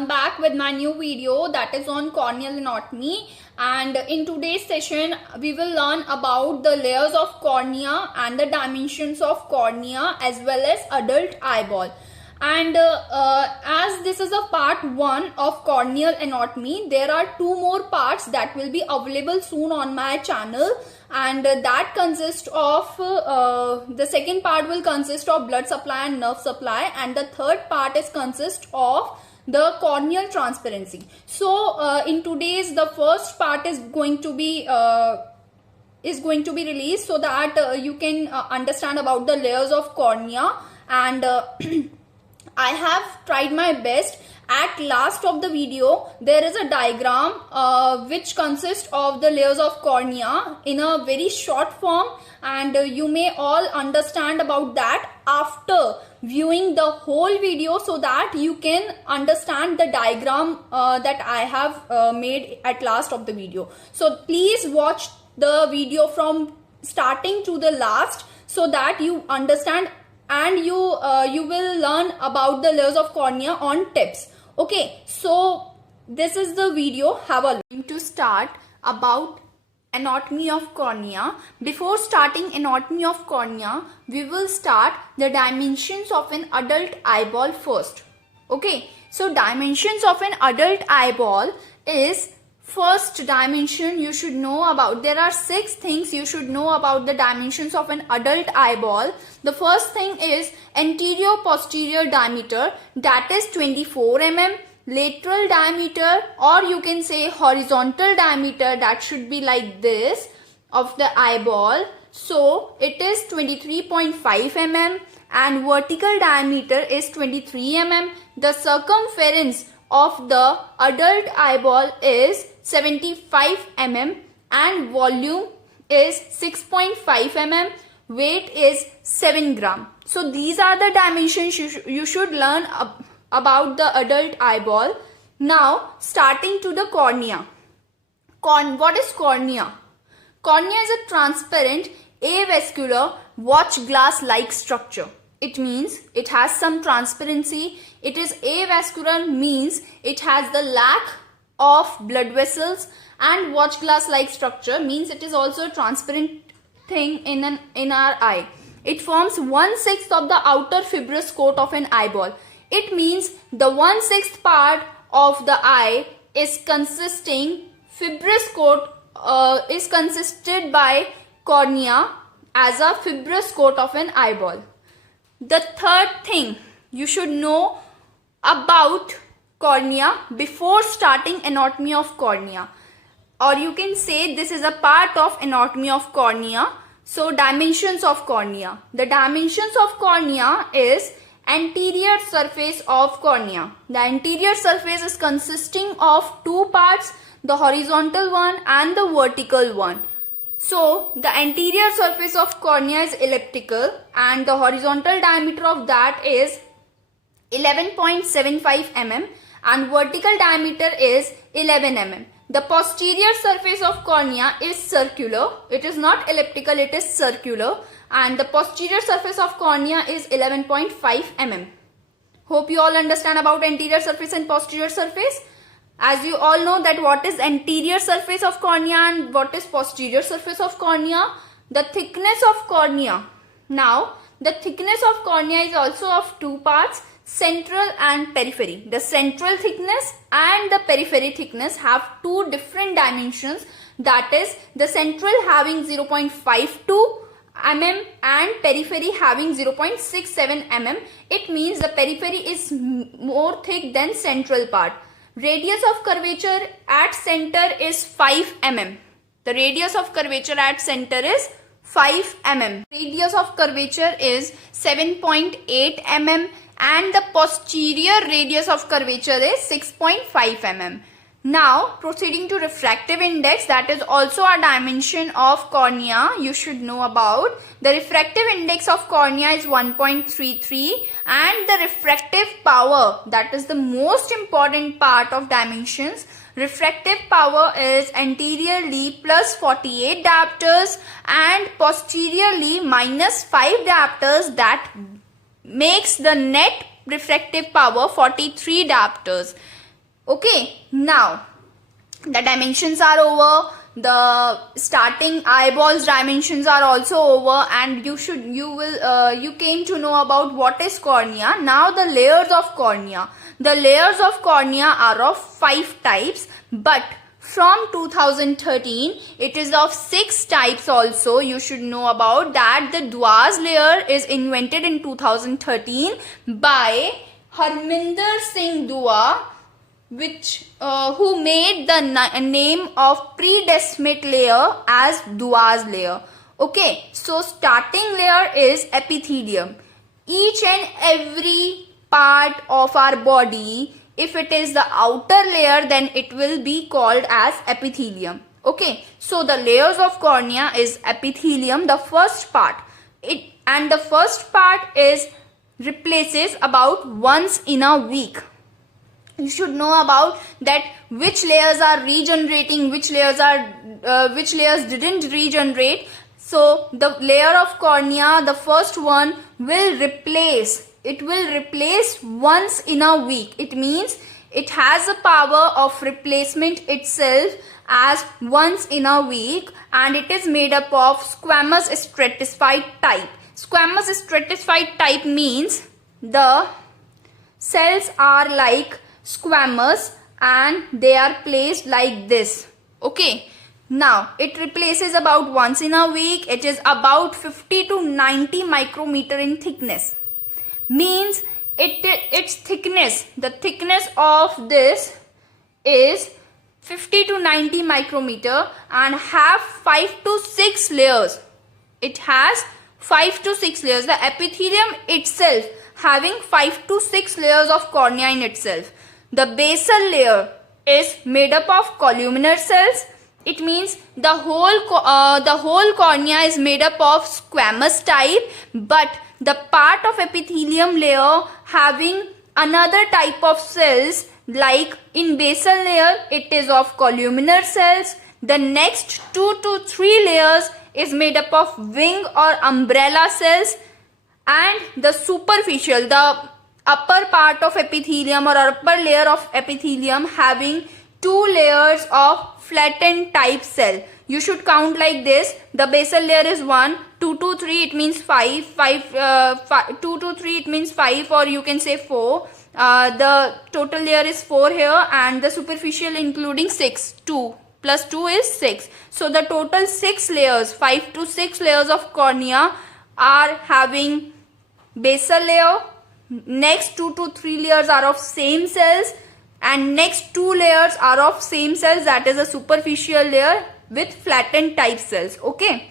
I'm back with my new video that is on corneal anatomy, and in today's session we will learn about the layers of cornea and the dimensions of cornea as well as adult eyeball. And as this is a part 1 of corneal anatomy, there are 2 more parts that will be available soon on my channel, and that consists of the second part will consist of blood supply and nerve supply, and the third part is consist of the corneal transparency. So in today's the first part is going to be released so that you can understand about the layers of cornea, and I have tried my best. At last of the video there is a diagram which consists of the layers of cornea in a very short form, and you may all understand about that after viewing the whole video so that you can understand the diagram that I have made at last of the video. So please watch the video from starting to the last so that you understand, and you will learn about the layers of cornea on tips. Okay, so this is the video. Have a look. To start about anatomy of cornea. Before starting anatomy of cornea, we will start the dimensions of an adult eyeball first. Okay, so dimensions of an adult eyeball is first dimension you should know about. There are 6 things you should know about the dimensions of an adult eyeball. The first thing is anterior posterior diameter, that is 24 mm. Lateral diameter, or you can say horizontal diameter, that should be like this of the eyeball. So it is 23.5 mm, and vertical diameter is 23 mm. The circumference of the adult eyeball is 75 mm, and volume is 6.5 mm. Weight is 7 gram. So these are the dimensions you should learn about the adult eyeball. Now starting to the cornea. What is cornea? Cornea is a transparent avascular watch glass like structure. It means it has some transparency. It is avascular, means it has the lack of blood vessels, and watch glass like structure means it is also a transparent thing in our eye. It forms 1/6 of the outer fibrous coat of an eyeball. It means the 1/6 part of the eye is consisting fibrous coat is consisted by cornea as a fibrous coat of an eyeball. The third thing you should know about cornea before starting anatomy of cornea, or you can say this is a part of anatomy of cornea. So dimensions of cornea. The dimensions of cornea is anterior surface of cornea. The anterior surface is consisting of 2 parts, the horizontal one and the vertical one. So the anterior surface of cornea is elliptical, and the horizontal diameter of that is 11.75 mm, and vertical diameter is 11 mm. The posterior surface of cornea is circular. It is not elliptical, it is circular, and the posterior surface of cornea is 11.5 mm. Hope you all understand about anterior surface and posterior surface. As you all know that what is anterior surface of cornea and what is posterior surface of cornea. The thickness of cornea. Now the thickness of cornea is also of 2 parts, central and periphery. The central thickness and the periphery thickness have 2 different dimensions, that is the central having 0.52 mm and periphery having 0.67 mm. It means the periphery is more thick than central part. Radius of curvature at center is 5 mm. The radius of curvature at center is 5 mm. Radius of curvature is 7.8 mm, and the posterior radius of curvature is 6.5 mm. Now proceeding to refractive index, that is also a dimension of cornea you should know about. The refractive index of cornea is 1.33, and the refractive power, that is the most important part of dimensions. Refractive power is anteriorly plus 48 diopters and posteriorly minus 5 diopters. That makes the net refractive power 43 diopters. Okay, now the dimensions are over, the starting eyeballs dimensions are also over, and you came to know about what is cornea. Now the layers of cornea. The layers of cornea are of 5 types, but from 2013 it is of 6 types also. You should know about that. The Dwaz layer is invented in 2013 by Harminder Singh Dua, who made the name of pre-descimate layer as Dwaz layer. Okay, so starting layer is epithelium. Each and every part of our body, if it is the outer layer, then it will be called as epithelium. Okay, so the layers of cornea is epithelium, the first part. And the first part is replaces about once in a week. You should know about that which layers are regenerating, which layers didn't regenerate. So the layer of cornea, the first one, will replace once in a week. It means it has a power of replacement itself as once in a week, and it is made up of squamous stratified type. Squamous stratified type means the cells are like squamous and they are placed like this. Okay, now it replaces about once in a week. It is about 50 to 90 micrometer in thickness. Means its thickness, the thickness of this is 50 to 90 micrometer and have 5 to 6 layers. It has 5 to 6 layers. The epithelium itself having 5 to 6 layers of cornea in itself. The basal layer is made up of columnar cells. It means the whole cornea is made up of squamous type, but the part of epithelium layer having another type of cells, like in basal layer it is of columnar cells. The next 2 to 3 layers is made up of wing or umbrella cells, and the superficial, the upper part of epithelium or upper layer of epithelium having 2 layers of flattened type cell. You should count like this. The basal layer is 1, 2 to 3 it means 5, 2 to 3 it means 5, or you can say 4. The total layer is 4 here, and the superficial including 6, 2 plus 2 is 6. So the total 6 layers, 5 to 6 layers of cornea are having basal layer. Next 2 to 3 layers are of same cells, and next 2 layers are of same cells, that is a superficial layer with flattened type cells. Okay,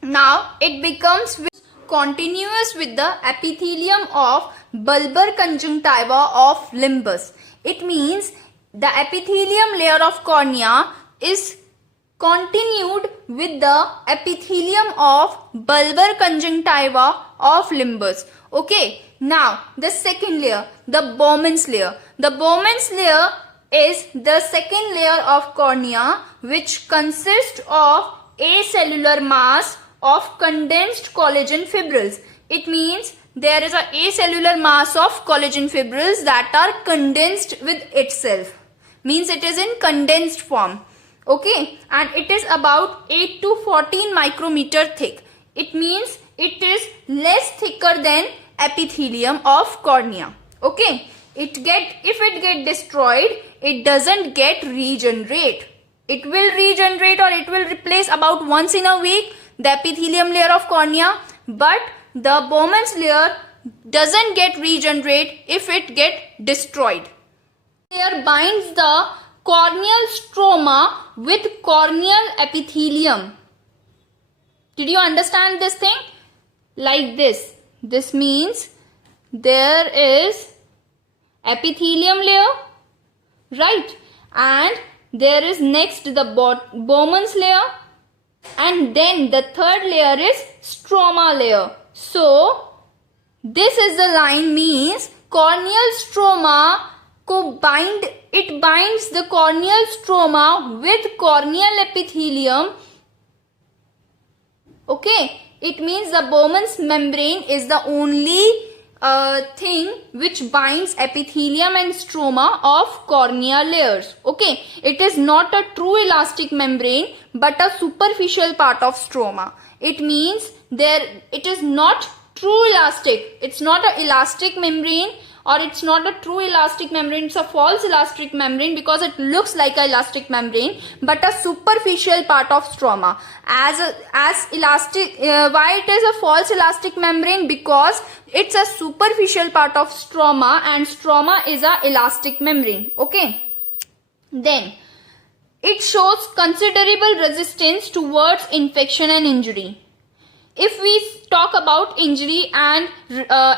now it becomes continuous with the epithelium of bulbar conjunctiva of limbus. It means the epithelium layer of cornea is continued with the epithelium of bulbar conjunctiva of limbus. Okay, now the second layer, the Bowman's layer. The Bowman's layer is the second layer of cornea, which consists of acellular mass of condensed collagen fibrils. It means there is a acellular mass of collagen fibrils that are condensed with itself. Means it is in condensed form. Okay, and it is about 8 to 14 micrometer thick. It means it is less thicker than epithelium of cornea. Okay, if it get destroyed, it doesn't get regenerate. It will regenerate or it will replace about once in a week the epithelium layer of cornea, but the Bowman's layer doesn't get regenerate if it get destroyed. Layer binds the corneal stroma with corneal epithelium. Did you understand this thing? Like this. This means there is epithelium layer, right? And there is next the Bowman's layer, and then the third layer is stroma layer. So this is the line, means corneal stroma binds the corneal stroma with corneal epithelium. Okay, it means the Bowman's membrane is the only thing which binds epithelium and stroma of cornea layers. Okay, it is not a true elastic membrane but a superficial part of stroma. It means it is not true elastic. It's not an elastic membrane, or it's not a true elastic membrane. It's a false elastic membrane because it looks like an elastic membrane but a superficial part of stroma. As elastic, why it is a false elastic membrane? Because it's a superficial part of stroma and stroma is a elastic membrane. Okay, then it shows considerable resistance towards infection and injury. If we talk about injury and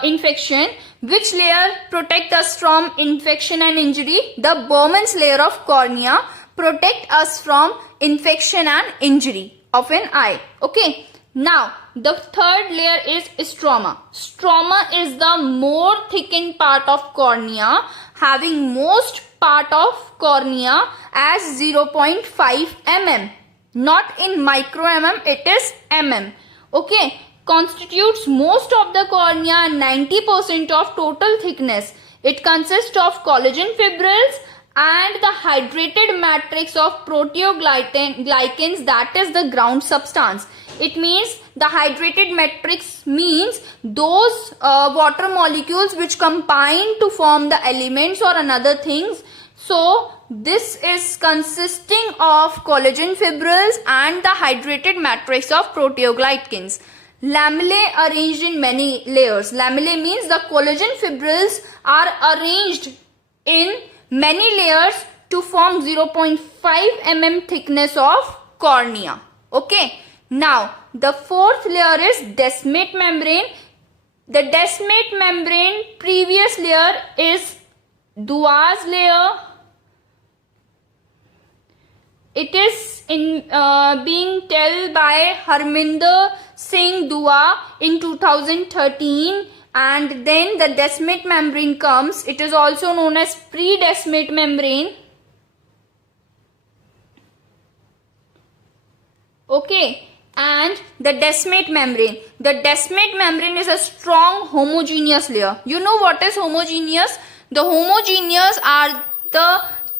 infection, which layer protect us from infection and injury? The Bowman's layer of cornea protect us from infection and injury of an eye. Okay. Now, the third layer is stroma. Stroma is the more thickened part of cornea, having most part of cornea as 0.5 mm. Not in micro mm, it is mm. Okay, constitutes most of the cornea and 90% of total thickness. It consists of collagen fibrils and the hydrated matrix of proteoglycans, that is the ground substance. It means the hydrated matrix means those water molecules which combine to form the elements or another things. So this is consisting of collagen fibrils and the hydrated matrix of proteoglycans. Lamellae arranged in many layers. Lamellae means the collagen fibrils are arranged in many layers to form 0.5 mm thickness of cornea. Okay. Now, the fourth layer is desmate membrane. The desmate membrane previous layer is Dua's layer. It is being told by Harminder Singh Dua in 2013, and then the desmate membrane comes. It is also known as pre-desmate membrane. Okay, and the desmate membrane. The desmate membrane is a strong homogeneous layer. You know what is homogeneous? The homogeneous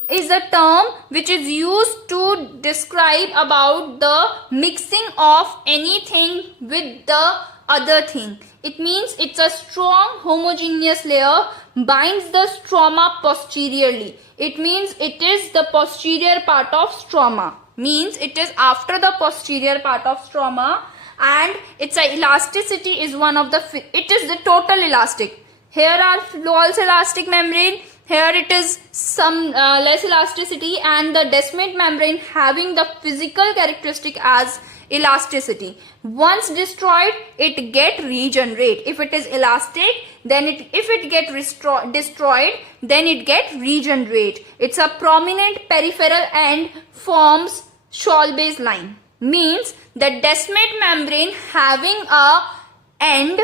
is a term which is used to describe about the mixing of anything with the other thing. It means it's a strong homogeneous layer, binds the stroma posteriorly. It means it is the posterior part of stroma. Means it is after the posterior part of stroma, and its elasticity is one of the, it is the total elastic. Here are false elastic membrane. Here it is some less elasticity, and the desmate membrane having the physical characteristic as elasticity. Once destroyed, it get regenerate. If it is elastic, then if it get destroyed, then it get regenerate. It's a prominent peripheral end forms Schwalbe's line. Means the desmate membrane having a end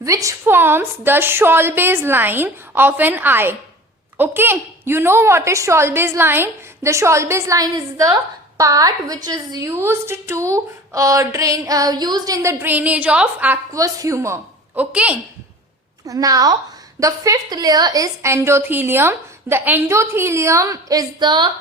which forms the Schwalbe's line of an eye. Okay, you know what is Schwalbe's line? The Schwalbe's line is the part which is used to used in the drainage of aqueous humor. Okay. Now the fifth layer is endothelium. The endothelium is the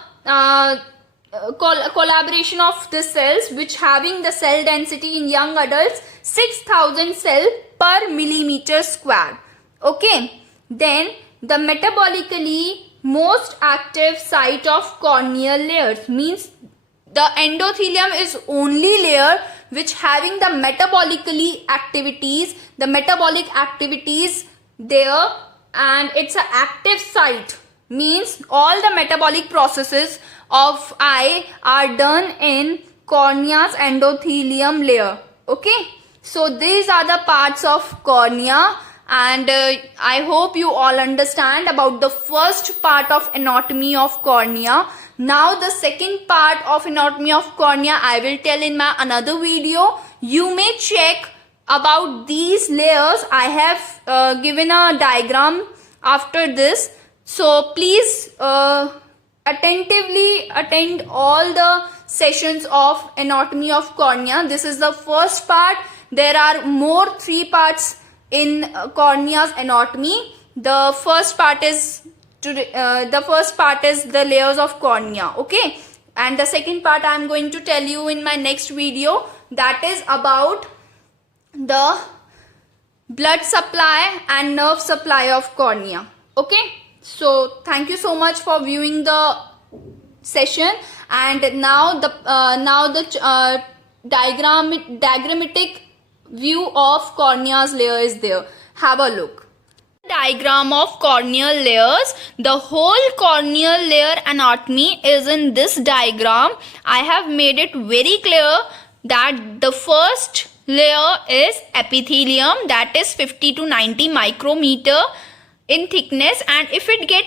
collaboration of the cells which having the cell density in young adults 6000 cell per millimeter square. Okay. Then the metabolically most active site of corneal layers, means the endothelium is only layer which having the metabolic activities there, and it's an active site. Means all the metabolic processes of eye are done in cornea's endothelium layer. Okay, so these are the parts of cornea, and I hope you all understand about the first part of anatomy of cornea. Now the second part of anatomy of cornea I will tell in my another video. You may check about these layers. I have given a diagram after this. So please attentively attend all the sessions of anatomy of cornea. This is the first part. There are more 3 parts in cornea's anatomy. The first part is the layers of cornea. Okay, and the second part I am going to tell you in my next video, that is about the blood supply and nerve supply of cornea. Okay, so thank you so much for viewing the session. And now the diagrammatic view of cornea's layer is there. Have a look. Diagram of corneal layers. The whole corneal layer anatomy is in this diagram. I have made it very clear that the first layer is epithelium, that is 50 to 90 micrometer in thickness, and if it get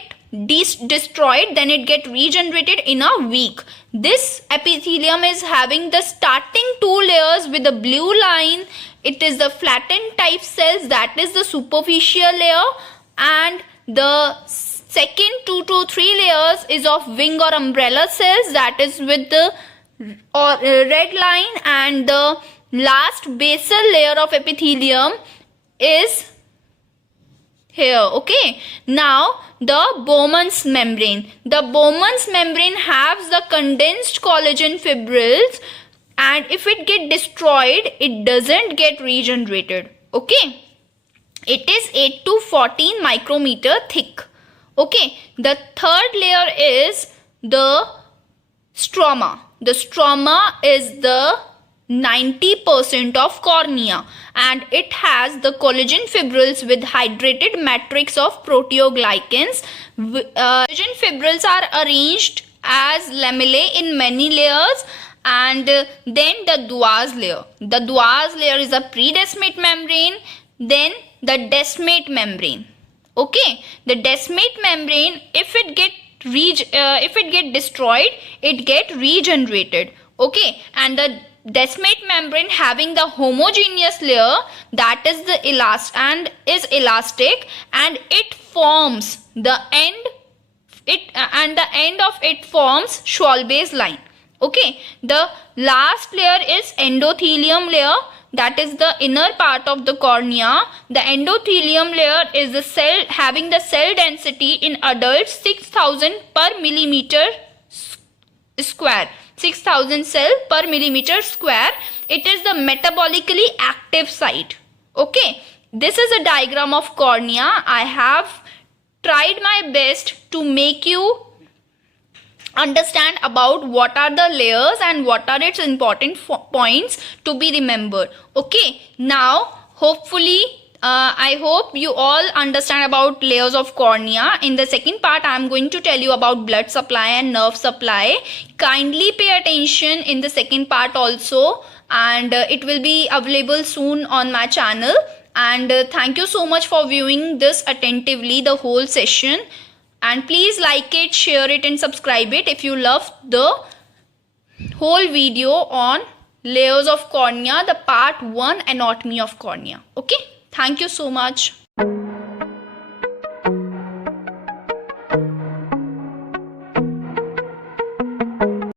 destroyed, then it get regenerated in a week. This epithelium is having the starting two layers with a blue line. It is the flattened type cells, that is the superficial layer, and the second 2 to 3 layers is of wing or umbrella cells, that is with the red line, and the last basal layer of epithelium is here. Okay, now the Bowman's membrane. The Bowman's membrane has the condensed collagen fibrils, and if it get destroyed, it doesn't get regenerated. Okay, it is 8 to 14 micrometer thick. Okay, the third layer is the stroma. The stroma is the 90% of cornea, and it has the collagen fibrils with hydrated matrix of proteoglycans. Collagen fibrils are arranged as lamellae in many layers, and then the Dewars layer. The Dewars layer is a predesmate membrane, then the desmate membrane. Okay, the desmate membrane, if it get destroyed, it get regenerated. Okay, and the desmate membrane having the homogeneous layer, that is the elastic, and it forms the end of it forms Schwalbe's line. Okay, the last layer is endothelium layer, that is the inner part of the cornea. The endothelium layer is the cell having the cell density in adults 6000 per millimeter square. 6000 cell per millimeter square. It is the metabolically active site. Okay, this is a diagram of cornea. I have tried my best to make you understand about what are the layers and what are its important points to be remembered. Okay, now hopefully I hope you all understand about layers of cornea. In the second part, I am going to tell you about blood supply and nerve supply. Kindly pay attention in the second part also, and it will be available soon on my channel. And thank you so much for viewing this attentively, the whole session. And please like it, share it and subscribe it if you love the whole video on layers of cornea, the part 1 anatomy of cornea. Okay, thank you so much.